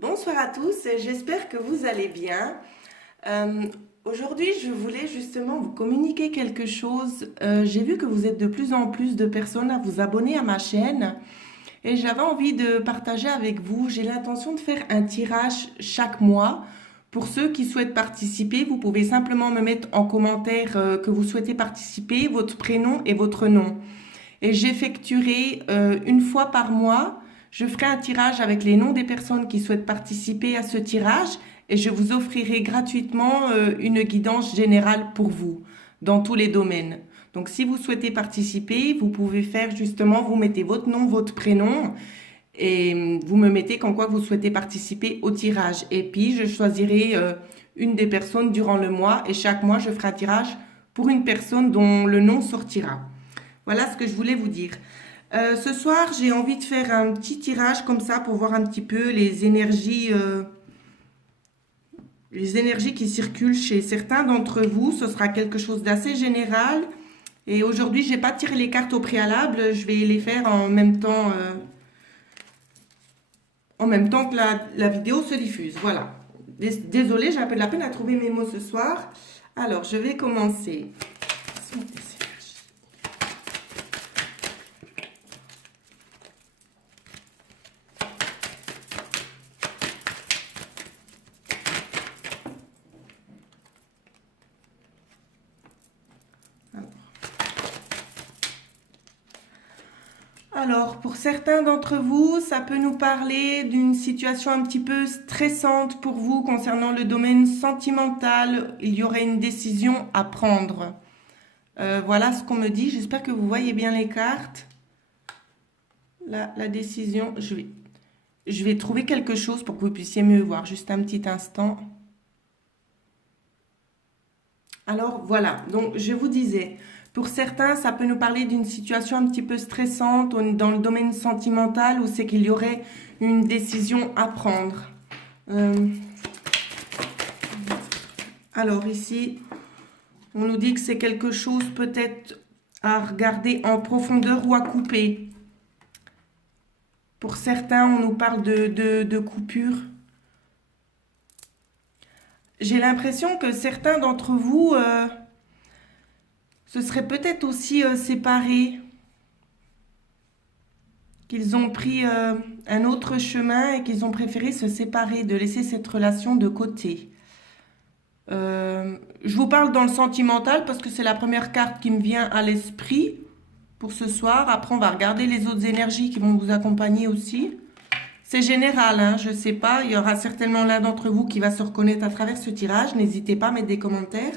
Bonsoir à tous, j'espère que vous allez bien. Euh, Aujourd'hui, je voulais justement vous communiquer quelque chose. J'ai vu que vous êtes de plus en plus de personnes à vous abonner à ma chaîne et j'avais envie de partager avec vous. J'ai l'intention de faire un tirage chaque mois. Pour ceux qui souhaitent participer, vous pouvez simplement me mettre en commentaire que vous souhaitez participer, votre prénom et votre nom. Et j'effectuerai une fois par mois, je ferai un tirage avec les noms des personnes qui souhaitent participer à ce tirage et je vous offrirai gratuitement une guidance générale pour vous dans tous les domaines. Donc si vous souhaitez participer, vous pouvez faire justement, vous mettez votre nom, votre prénom et vous me mettez qu'en quoi vous souhaitez participer au tirage. Et puis je choisirai une des personnes durant le mois et chaque mois je ferai un tirage pour une personne dont le nom sortira. Voilà ce que je voulais vous dire. Ce soir, j'ai envie de faire un petit tirage comme ça pour voir un petit peu les énergies qui circulent chez certains d'entre vous. Ce sera quelque chose d'assez général. Et aujourd'hui, je n'ai pas tiré les cartes au préalable. Je vais les faire en même temps que la vidéo se diffuse. Voilà. Désolée, j'ai un peu de la peine à trouver mes mots ce soir. Alors, je vais commencer. Alors, pour certains d'entre vous, ça peut nous parler d'une situation un petit peu stressante pour vous concernant le domaine sentimental. Il y aurait une décision à prendre. Voilà ce qu'on me dit. J'espère que vous voyez bien les cartes. La décision, je vais trouver quelque chose pour que vous puissiez mieux voir. Juste un petit instant. Alors voilà, donc je vous disais, pour certains, ça peut nous parler d'une situation un petit peu stressante dans le domaine sentimental où c'est qu'il y aurait une décision à prendre. Alors ici, on nous dit que c'est quelque chose peut-être à regarder en profondeur ou à couper. Pour certains, on nous parle de coupure. J'ai l'impression que certains d'entre vous se seraient peut-être aussi séparés, qu'ils ont pris un autre chemin et qu'ils ont préféré se séparer, de laisser cette relation de côté. Je vous parle dans le sentimental parce que c'est la première carte qui me vient à l'esprit pour ce soir. Après, on va regarder les autres énergies qui vont vous accompagner aussi. C'est général, hein, je ne sais pas. Il y aura certainement l'un d'entre vous qui va se reconnaître à travers ce tirage. N'hésitez pas à mettre des commentaires.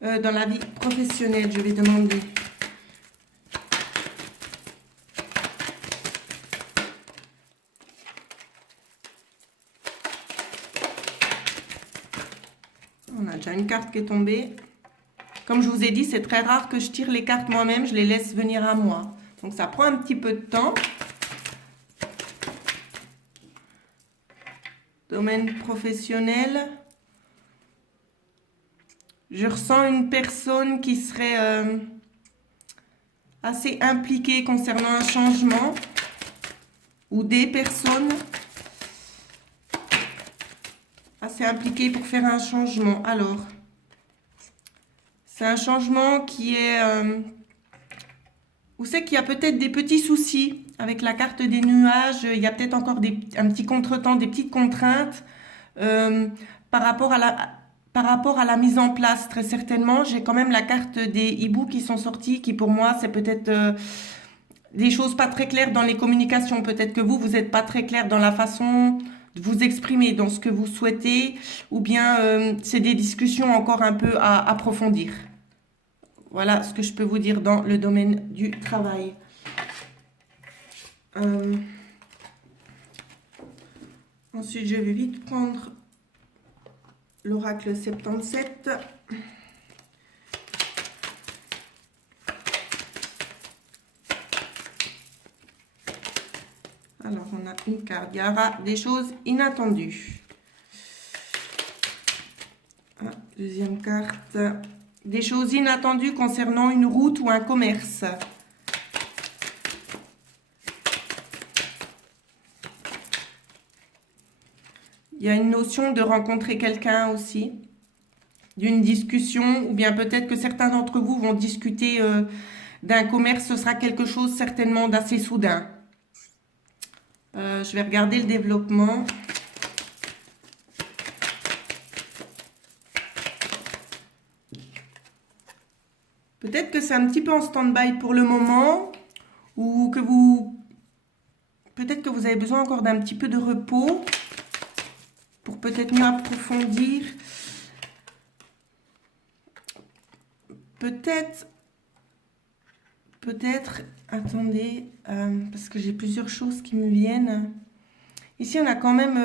Dans la vie professionnelle, je vais demander. On a déjà une carte qui est tombée. Comme je vous ai dit, c'est très rare que je tire les cartes moi-même. Je les laisse venir à moi. Donc ça prend un petit peu de temps. Domaine professionnel. Je ressens une personne qui serait assez impliquée concernant un changement. Ou des personnes assez impliquées pour faire un changement. Alors, c'est un changement qui est... Vous savez qu'il y a peut-être des petits soucis avec la carte des nuages. Il y a peut-être encore un petit contretemps, des petites contraintes par rapport à la mise en place. Très certainement, j'ai quand même la carte des hiboux qui sont sortis, qui pour moi, c'est peut-être des choses pas très claires dans les communications. Peut-être que vous n'êtes pas très clair dans la façon de vous exprimer, dans ce que vous souhaitez, ou bien c'est des discussions encore un peu à approfondir. Voilà ce que je peux vous dire dans le domaine du travail. Ensuite, je vais vite prendre l'oracle 77. Alors, on a une carte. Il y aura des choses inattendues. Deuxième carte. Des choses inattendues concernant une route ou un commerce. Il y a une notion de rencontrer quelqu'un aussi, d'une discussion, ou bien peut-être que certains d'entre vous vont discuter d'un commerce. Ce sera quelque chose certainement d'assez soudain. Je vais regarder le développement. Peut-être que c'est un petit peu en stand-by pour le moment, ou que peut-être que vous avez besoin encore d'un petit peu de repos pour peut-être mieux approfondir. Peut-être, attendez, parce que j'ai plusieurs choses qui me viennent. Ici, on a quand même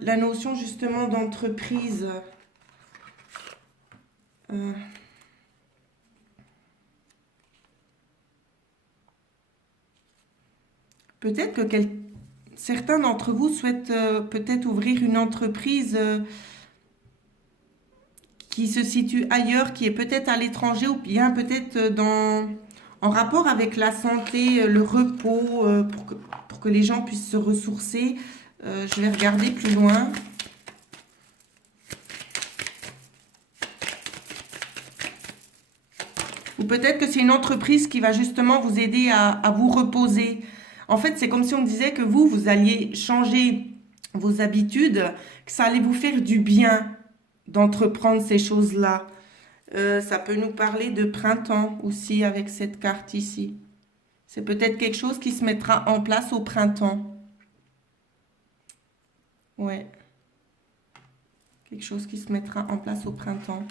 la notion justement d'entreprise. Peut-être que certains d'entre vous souhaitent peut-être ouvrir une entreprise qui se situe ailleurs, qui est peut-être à l'étranger ou bien peut-être en rapport avec la santé, le repos, pour que les gens puissent se ressourcer. Je vais regarder plus loin. Ou peut-être que c'est une entreprise qui va justement vous aider à vous reposer. En fait, c'est comme si on disait que vous alliez changer vos habitudes, que ça allait vous faire du bien d'entreprendre ces choses-là. Ça peut nous parler de printemps aussi avec cette carte ici. C'est peut-être quelque chose qui se mettra en place au printemps. Ouais. Quelque chose qui se mettra en place au printemps.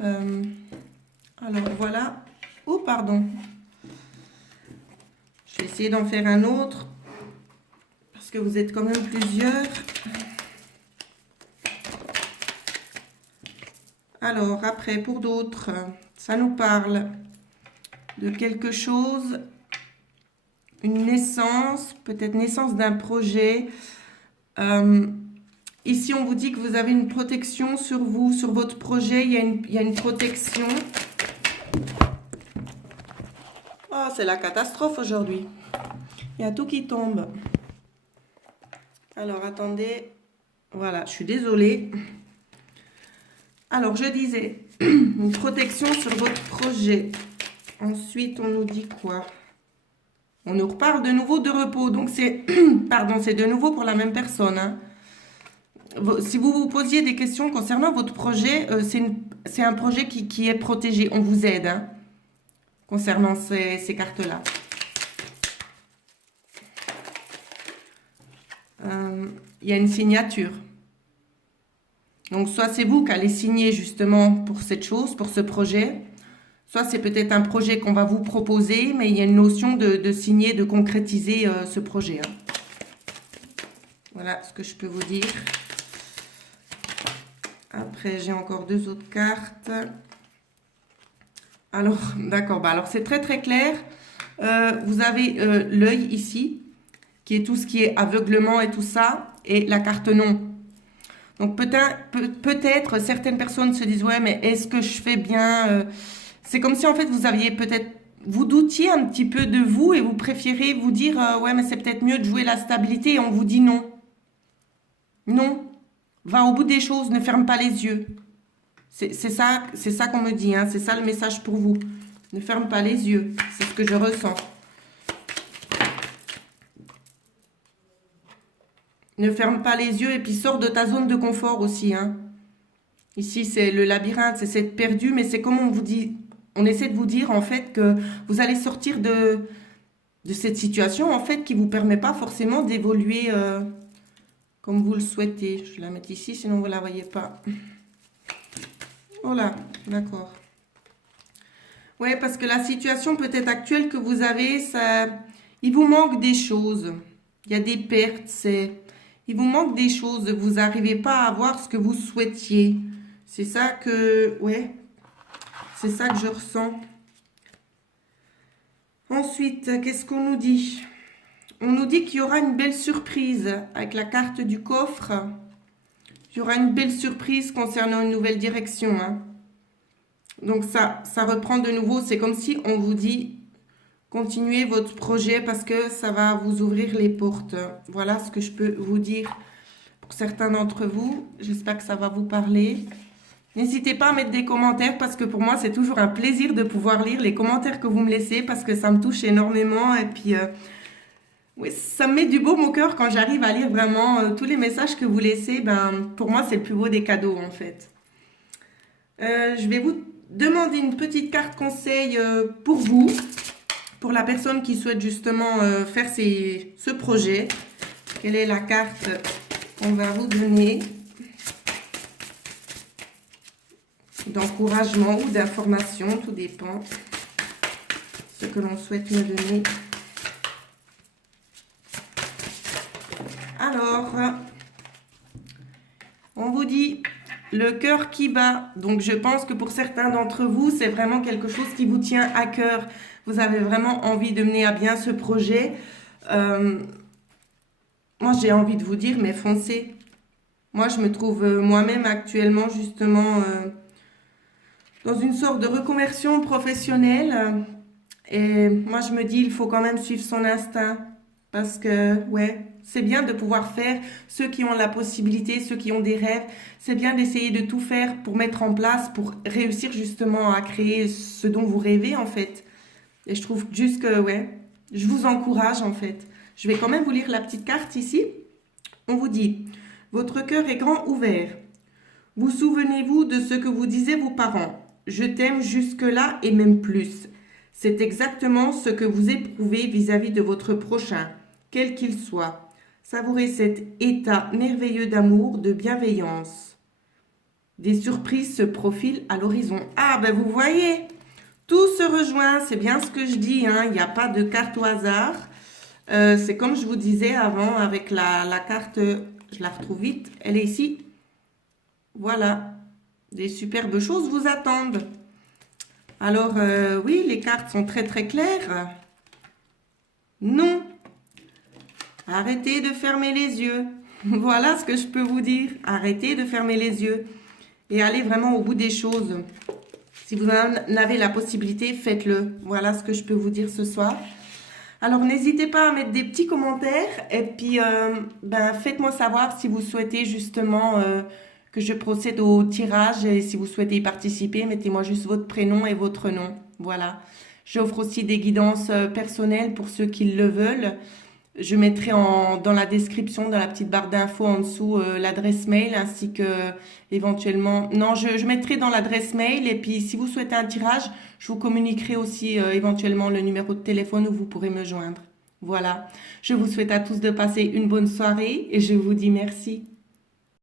Alors voilà. Oh, pardon. Je vais essayer d'en faire un autre. Parce que vous êtes quand même plusieurs. Alors, après, pour d'autres, ça nous parle de quelque chose, une naissance, peut-être naissance d'un projet. Ici, on vous dit que vous avez une protection sur vous, sur votre projet. Il y a une protection. Oh, c'est la catastrophe aujourd'hui. Il y a tout qui tombe. Alors, attendez. Voilà, je suis désolée. Alors, je disais, une protection sur votre projet. Ensuite, on nous dit quoi? On nous reparle de nouveau de repos. Donc, c'est pardon, c'est de nouveau pour la même personne. Hein. Si vous vous posiez des questions concernant votre projet, c'est un projet qui est protégé. On vous aide hein, concernant ces cartes-là. Il y a une signature. Donc, soit c'est vous qui allez signer justement pour cette chose, pour ce projet. Soit c'est peut-être un projet qu'on va vous proposer, mais il y a une notion de signer, de concrétiser ce projet. Hein. Voilà ce que je peux vous dire. Après, j'ai encore deux autres cartes. Alors, d'accord. Bah, alors, c'est très, très clair. Vous avez l'œil ici, qui est tout ce qui est aveuglement et tout ça, et la carte non. Donc, peut-être certaines personnes se disent, ouais, mais est-ce que je fais bien C'est comme si, en fait, vous aviez peut-être... Vous doutiez un petit peu de vous et vous préférez vous dire, ouais, mais c'est peut-être mieux de jouer la stabilité. Et on vous dit non. Non. Va au bout des choses, ne ferme pas les yeux. C'est ça qu'on me dit, hein, c'est ça le message pour vous. Ne ferme pas les yeux, c'est ce que je ressens. Ne ferme pas les yeux et puis sors de ta zone de confort aussi. Hein. Ici, c'est le labyrinthe, c'est cette perdue, mais c'est comme on vous dit, on essaie de vous dire en fait que vous allez sortir de cette situation en fait qui ne vous permet pas forcément d'évoluer comme vous le souhaitez. Je vais la mettre ici, sinon vous ne la voyez pas. Voilà, d'accord. Ouais, parce que la situation peut-être actuelle que vous avez, il vous manque des choses. Il y a des pertes, il vous manque des choses. Vous n'arrivez pas à avoir ce que vous souhaitiez. C'est ça que, ouais, c'est ça que je ressens. Ensuite, qu'est-ce qu'on nous dit? On nous dit qu'il y aura une belle surprise avec la carte du coffre. Il y aura une belle surprise concernant une nouvelle direction. Hein. Donc ça reprend de nouveau. C'est comme si on vous dit, continuez votre projet parce que ça va vous ouvrir les portes. Voilà ce que je peux vous dire pour certains d'entre vous. J'espère que ça va vous parler. N'hésitez pas à mettre des commentaires parce que pour moi, c'est toujours un plaisir de pouvoir lire les commentaires que vous me laissez parce que ça me touche énormément. Et puis, oui, ça me met du baume au cœur quand j'arrive à lire vraiment tous les messages que vous laissez. Ben, pour moi, c'est le plus beau des cadeaux en fait. Je vais vous demander une petite carte conseil pour vous, pour la personne qui souhaite justement faire ce projet. Quelle est la carte qu'on va vous donner d'encouragement ou d'information, tout dépend ce que l'on souhaite me donner. Alors, on vous dit le cœur qui bat. Donc, je pense que pour certains d'entre vous, c'est vraiment quelque chose qui vous tient à cœur. Vous avez vraiment envie de mener à bien ce projet. Moi, j'ai envie de vous dire, mais foncez. Moi, je me trouve moi-même actuellement justement dans une sorte de reconversion professionnelle. Et moi, je me dis, il faut quand même suivre son instinct. Parce que, ouais, c'est bien de pouvoir faire, ceux qui ont la possibilité, ceux qui ont des rêves, c'est bien d'essayer de tout faire pour mettre en place, pour réussir justement à créer ce dont vous rêvez en fait. Et je trouve juste que, ouais, je vous encourage en fait. Je vais quand même vous lire la petite carte ici. On vous dit, votre cœur est grand ouvert. Vous souvenez-vous de ce que vous disaient vos parents? Je t'aime jusque-là et même plus. C'est exactement ce que vous éprouvez vis-à-vis de votre prochain, quel qu'il soit. Savourez cet état merveilleux d'amour, de bienveillance. Des surprises se profilent à l'horizon. Ah, ben vous voyez, tout se rejoint, c'est bien ce que je dis, hein. Il n'y a pas de carte au hasard. C'est comme je vous disais avant avec la carte, je la retrouve vite, elle est ici. Voilà, des superbes choses vous attendent. Alors, oui, les cartes sont très très claires. Non. Arrêtez de fermer les yeux. Voilà ce que je peux vous dire. Arrêtez de fermer les yeux et allez vraiment au bout des choses. Si vous en avez la possibilité, faites-le. Voilà ce que je peux vous dire ce soir. Alors, n'hésitez pas à mettre des petits commentaires et puis ben, faites-moi savoir si vous souhaitez justement que je procède au tirage et si vous souhaitez y participer, mettez-moi juste votre prénom et votre nom. Voilà. J'offre aussi des guidances personnelles pour ceux qui le veulent. Je mettrai dans la description, dans la petite barre d'infos en dessous, l'adresse mail ainsi que éventuellement... Non, je mettrai dans l'adresse mail et puis si vous souhaitez un tirage, je vous communiquerai aussi éventuellement le numéro de téléphone où vous pourrez me joindre. Voilà. Je vous souhaite à tous de passer une bonne soirée et je vous dis merci.